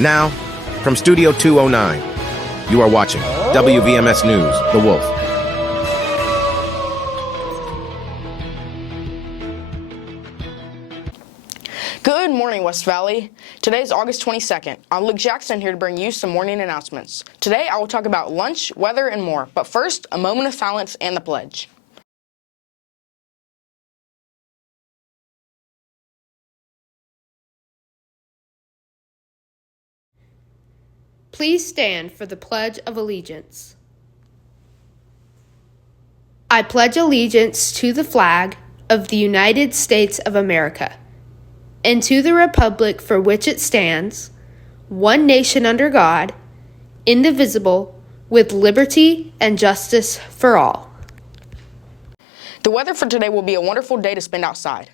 Now, from Studio 209, you are watching WVMS News, The Wolf. Good morning, West Valley. Today is August 22nd. I'm Luke Jackson here to bring you some morning announcements. Today I will talk about lunch, weather, and more. But first, a moment of silence and the pledge. Please stand for the Pledge of Allegiance. I pledge allegiance to the flag of the United States of America and to the republic for which it stands, one nation under God, indivisible, with liberty and justice for all. The weather for today will be a wonderful day to spend outside.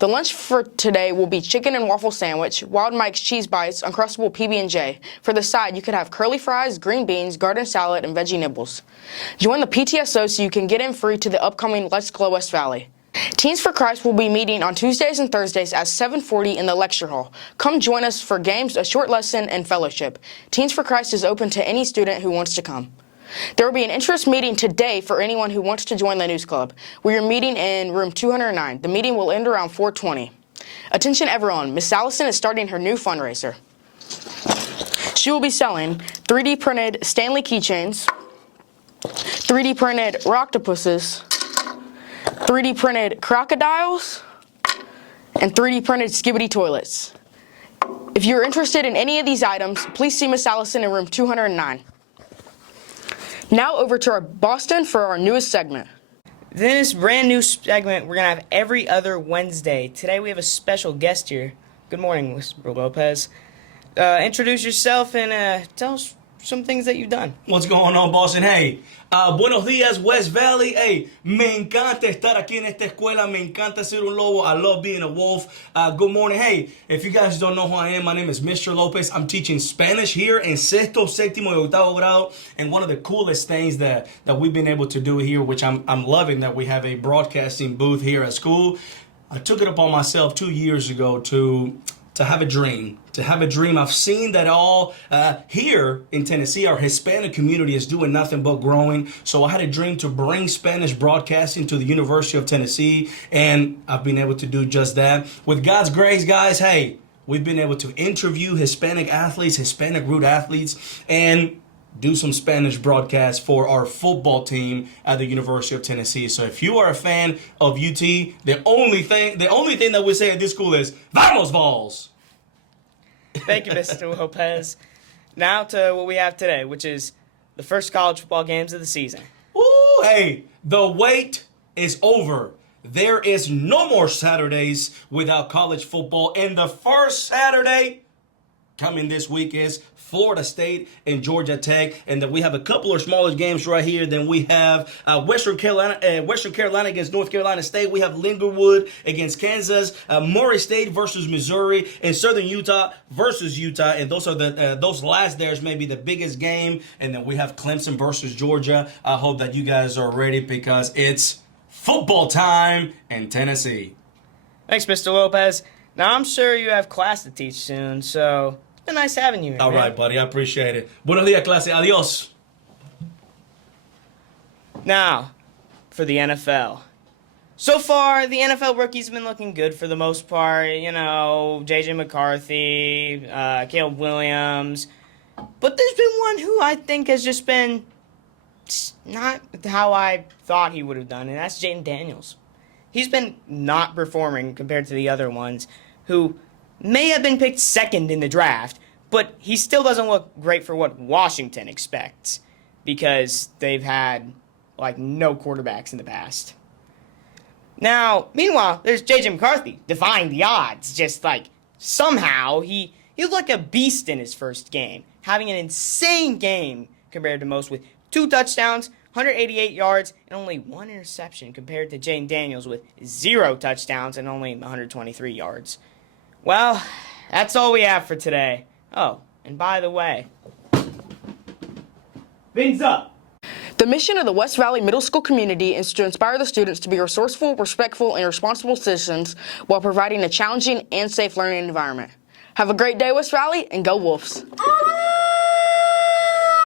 The lunch for today will be chicken and waffle sandwich, Wild Mike's cheese bites, Uncrustable PB&J. For the side, you could have curly fries, green beans, garden salad, and veggie nibbles. Join the PTSO so you can get in free to the upcoming Let's Glow West Valley. Teens for Christ will be meeting on Tuesdays and Thursdays at 7:40 in the lecture hall. Come join us for games, a short lesson, and fellowship. Teens for Christ is open to any student who wants to come. There will be an interest meeting today for anyone who wants to join the news club. We are meeting in room 209. The meeting will end around 4:20. Attention everyone, Miss Allison is starting her new fundraiser. She will be selling 3D printed Stanley keychains, 3D printed octopuses, 3D printed crocodiles, and 3D printed Skibidi toilets. If you're interested in any of these items, please see Miss Allison in room 209. Now over to our Boston for our newest segment. This brand new segment we're going to have every other Wednesday. Today we have a special guest here. Good morning, Mr. Lopez. Introduce yourself and tell us some things that you've done. What's going on, Boston? Hey, buenos días, West Valley. Hey, me encanta estar aquí en esta escuela. Me encanta ser un lobo. I love being a wolf. Good morning. Hey, if you guys don't know who I am, my name is Mr. Lopez. I'm teaching Spanish here in sexto, séptimo, y octavo grado. And one of the coolest things that we've been able to do here, which I'm loving that we have a broadcasting booth here at school. I took it upon myself 2 years ago to have a dream. I've seen that all here in Tennessee, our Hispanic community is doing nothing but growing. So I had a dream to bring Spanish broadcasting to the University of Tennessee, and I've been able to do just that. With God's grace, guys, hey, we've been able to interview Hispanic athletes, Hispanic root athletes, and do some Spanish broadcasts for our football team at the University of Tennessee. So if you are a fan of UT, the only thing that we say at this school is "Vamos Vols!" Thank you, Mr. Lopez. Now to what we have today, which is the first college football games of the season. Ooh, hey, the wait is over. There is no more Saturdays without college football. And the first Saturday coming this week is Florida State and Georgia Tech, and then we have a couple of smaller games right here. Then we have Western Carolina against North Carolina State. We have Lincolnwood against Kansas, Murray State versus Missouri, and Southern Utah versus Utah. And those are those last there's maybe the biggest game. And then we have Clemson versus Georgia. I hope that you guys are ready because it's football time in Tennessee. Thanks, Mr. Lopez. Now I'm sure you have class to teach soon, so it's been nice having you here. All right, buddy. I appreciate it. Buenos días, clase. Adios. Now, for the NFL. So far, the NFL rookies have been looking good for the most part. You know, J.J. McCarthy, Caleb Williams. But there's been one who I think has just been not how I thought he would have done, and that's Jaden Daniels. He's been not performing compared to the other ones who may have been picked second in the draft, but he still doesn't look great for what Washington expects because they've had, no quarterbacks in the past. Now, meanwhile, there's J.J. McCarthy defying the odds. Just somehow he looked like a beast in his first game, having an insane game compared to most with 2 touchdowns, 188 yards, and only 1 interception compared to Jaden Daniels with 0 touchdowns and only 123 yards. Well, that's all we have for today. Oh, and by the way, things up. The mission of the West Valley Middle School community is to inspire the students to be resourceful, respectful, and responsible citizens while providing a challenging and safe learning environment. Have a great day, West Valley, and go Wolves.